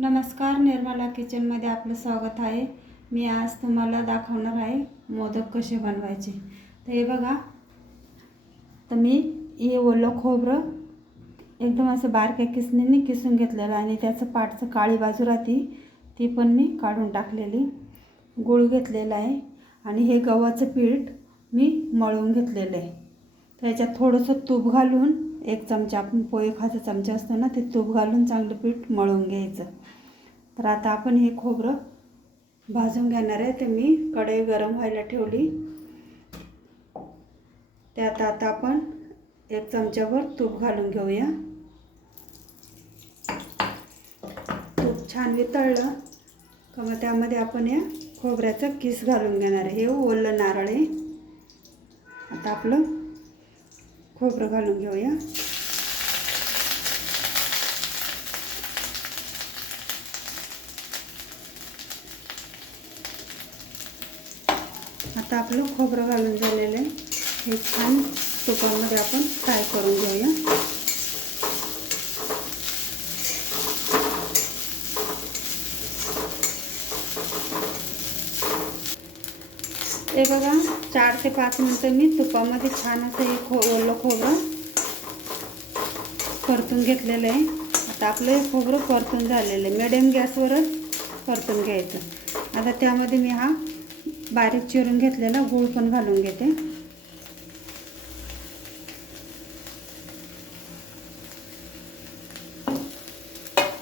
नमस्कार निर्मला किचनमध्ये आपलं स्वागत आहे. मी आज तुम्हाला दाखवणार आहे मोदक कसे बनवायचे. तर हे बघा. तर मी हे ओलं खोबरं एकदम असं बारक्या किसणीने किसून घेतलेलं आणि त्याचं पाठचं काळी बाजू राहते ती पण मी काढून टाकलेली. गूळ घेतलेला आहे आणि हे गव्हाचं पीठ मी मळून घेतलेलं आहे. त्याच्यात थोडंसं तूप घालून एक चमचा आपण पोहे खायचा चमचा असतो ना ते तूप घालून चांगलं पीठ मळून घ्यायचं. तर आता आपण हे खोबरं भाजून घेणार आहे. तर मी कढई गरम व्हायला ठेवली. त्यात आता आपण एक चमच्याभर तूप घालून घेऊया. तूप छान वितळलं का मग त्यामध्ये आपण या खोबऱ्याचं किस घालून घेणार आहे. हे ओलं नारळ आहे. आता आपलं खोबरं घालून घेऊया. आता आपलं खोबरं घालून झालेलं आहे. हे छान तुपामध्ये आपण फ्राय करून घेऊया. ते बघा चार ते पाच मिनटं मी तुपामध्ये छान असं हे खो ओलं खोबरं परतून घेतलेलं आहे. आता आपलं हे खोबरं परतून झालेलं आहे. मिडियम गॅसवरच परतून घ्यायचं. आता त्यामध्ये मी हा बारीक चिरून घेतलेला गूळ पण घालून घेते.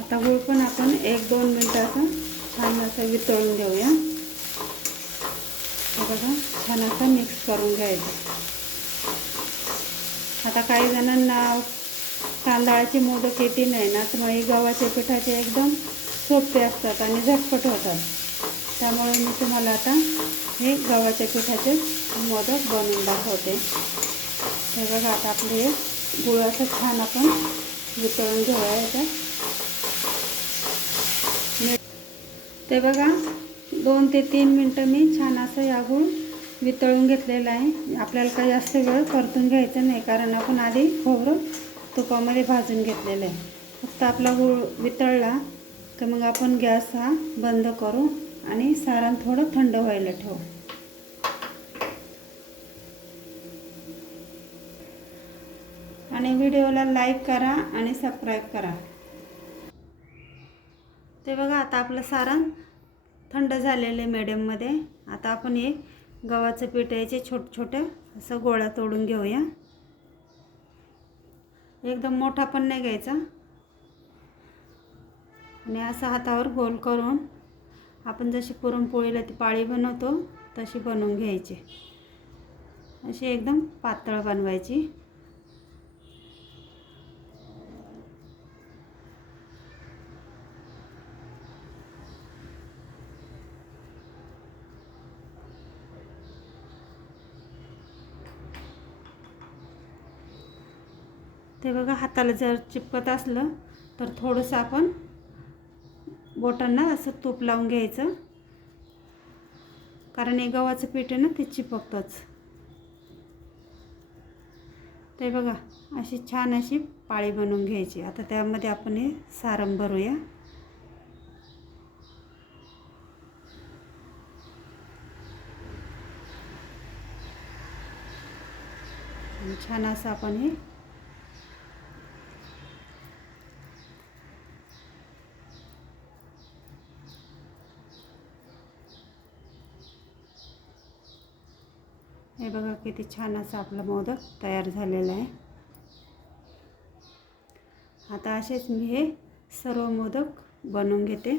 आता गूळ पण आपण एक दोन मिनटं असं छान असं वितळून घेऊया. बघा छान असं मिक्स करून घ्यायचं. आता काही जणांना तांदळाचे मोदक येते नाही ना तर मग गव्हाच्या पिठाचे एकदम सोपे असतात आणि झटपट होतात. त्यामुळे मी तुम्हाला आता हे गव्हाच्या पिठाचे मोदक बनवून दाखवते. हे बघा आता आपले हे गुळ असं छान आपण वितळून घेऊया याच्यात. ते बघा दोन ते तीन मिनटं मी छान असं या गुळ वितळून घेतलेलं आहे. आपल्याला काही जास्त वेळ परतून घ्यायचं नाही कारण आपण आधी खोबरं तुपामध्ये भाजून घेतलेलं आहे. फक्त आपला गूळ वितळला तर मग आपण गॅस हा बंद करू. आणि सारण थोडं थंड व्हायला ठेवू. आणि व्हिडिओला लाईक करा आणि सबस्क्राईब करा. ते बघा आता आपलं सारण थंड झालेलं आहे मीडियममध्ये आता आपण हे गव्हाचं पीठ याचे छोट छोटे असं गोळा तोडून घेऊया. एकदम मोठा पण नाही घ्यायचा. आणि असं हातावर गोल करून आपण जशी पुरणपोळीला ती पाळी बनवतो तशी बनवून घ्यायची. अशी एकदम पातळ बनवायची. ते बघा हाताला जर चिपकत असलं तर थोडंसं आपण बोटांना असं तूप लावून घ्यायचं. कारण हे गव्हाचं पीठ आहे ना ते चिपकतंच. ते बघा अशी छान अशी पाळी बनवून घ्यायची. आता त्यामध्ये आपण हे सारण भरूया. छान असं आपण हे हे बघा किती छान असं आपलं मोदक तयार झालेलं आहे. आता असेच मी हे सर्व मोदक बनवून घेते.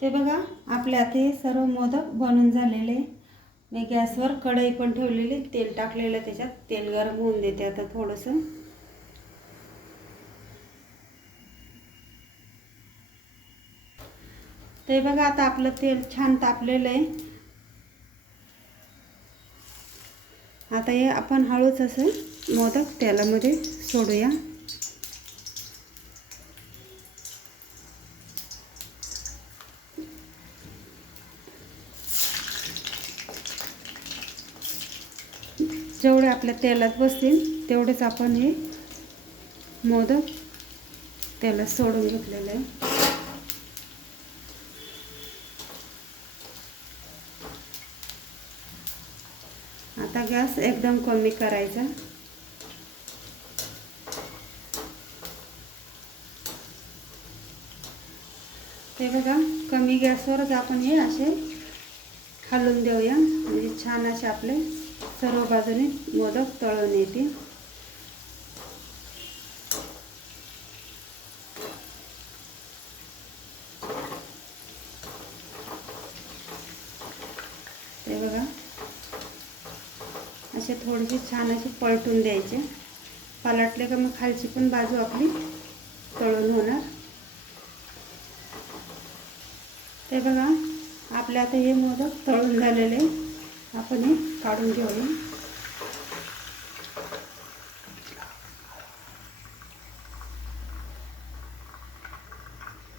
ते बघा आपले आता हे सर्व मोदक बनून झालेले मी गॅसवर कढई पण ठेवलेली तेल टाकलेलं त्याच्यात. तेल गरम होऊन देते आता थोडंसं. ते बघा आता आपलं तेल छान तापलेलं आहे. आता हे आपण हळूच असं मोदक तेलामध्ये सोडूया. जेवढे आपल्या तेलात बसतील तेवढेच आपण हे मोदक त्याला सोडून घेतलेलं आहे. गॅस एकदम कमी करायचा. ते बघा कमी गॅसवरच आपण हे असे हलवून देऊया. म्हणजे छान असे आपले सर्व बाजूने मोदक तळून येतील ते बघा असे थोडेसे छान असे पलटून द्यायचे. पलटले का मग खालची पण बाजू आपली तळून होणार. ते बघा आपले आता हे मोदक तळून झालेले. आपण हे काढून घेऊया.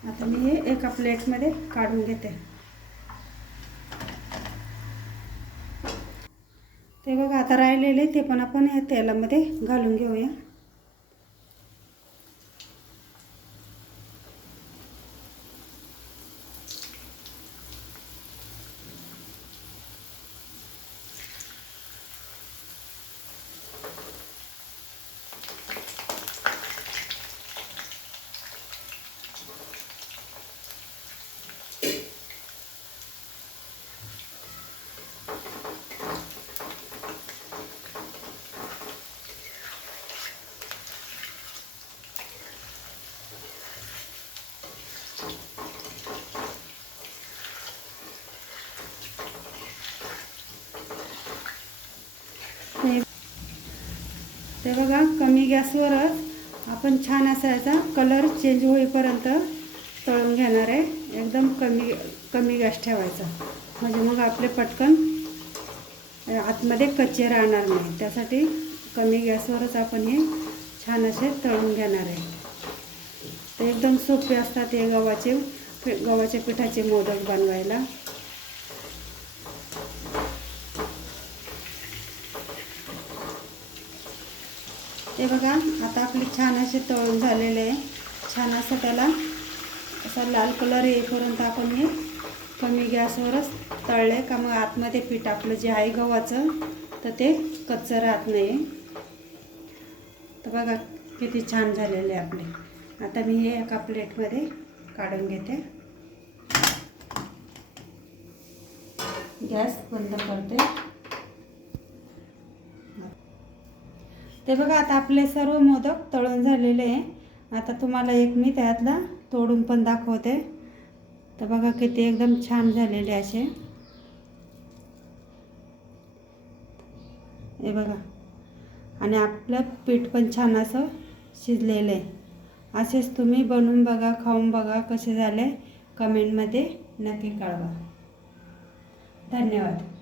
आता मी हे एका प्लेटमध्ये काढून घेते. हे बघा आता राहिलेले ते पण आपण या तेलामध्ये घालून घेऊया. ते बघा कमी गॅसवरच आपण छान असा याचा कलर चेंज होईपर्यंत तळून घेणार आहे. एकदम कमी कमी गॅस ठेवायचा. म्हणजे मग आपले पटकन आतमध्ये कच्चे राहणार नाही. त्यासाठी कमी गॅसवरच आपण हे छान असे तळून घेणार आहे. ते एकदम सोपे असतात हे गव्हाचे गव्हाच्या पिठाचे मोदक बनवायला. ते बघा आता आपले छान असे तळून झालेले आहे. छान असं त्याला असा लाल कलर येईपर्यंत आपण हे कमी गॅसवरच तळले का मग आतमध्ये पीठ आपलं जे आहे गव्हाचं तर ते कच्चं राहत नाही. तर बघा किती छान झालेले आहे आपले. आता मी हे एका प्लेटमध्ये काढून घेते. गॅस बंद करते. ते बघा आता आपले सर्व मोदक तळून झालेले आहे. आता तुम्हाला एक मी त्यातला तोडून पण दाखवते. तर बघा किती एकदम छान झालेले असे. हे बघा. आणि आपलं पीठ पण छान असं शिजलेलं आहे. असेच तुम्ही बनवून बघा खाऊन बघा कसे झाले. कमेंटमध्ये नक्की कळवा. धन्यवाद.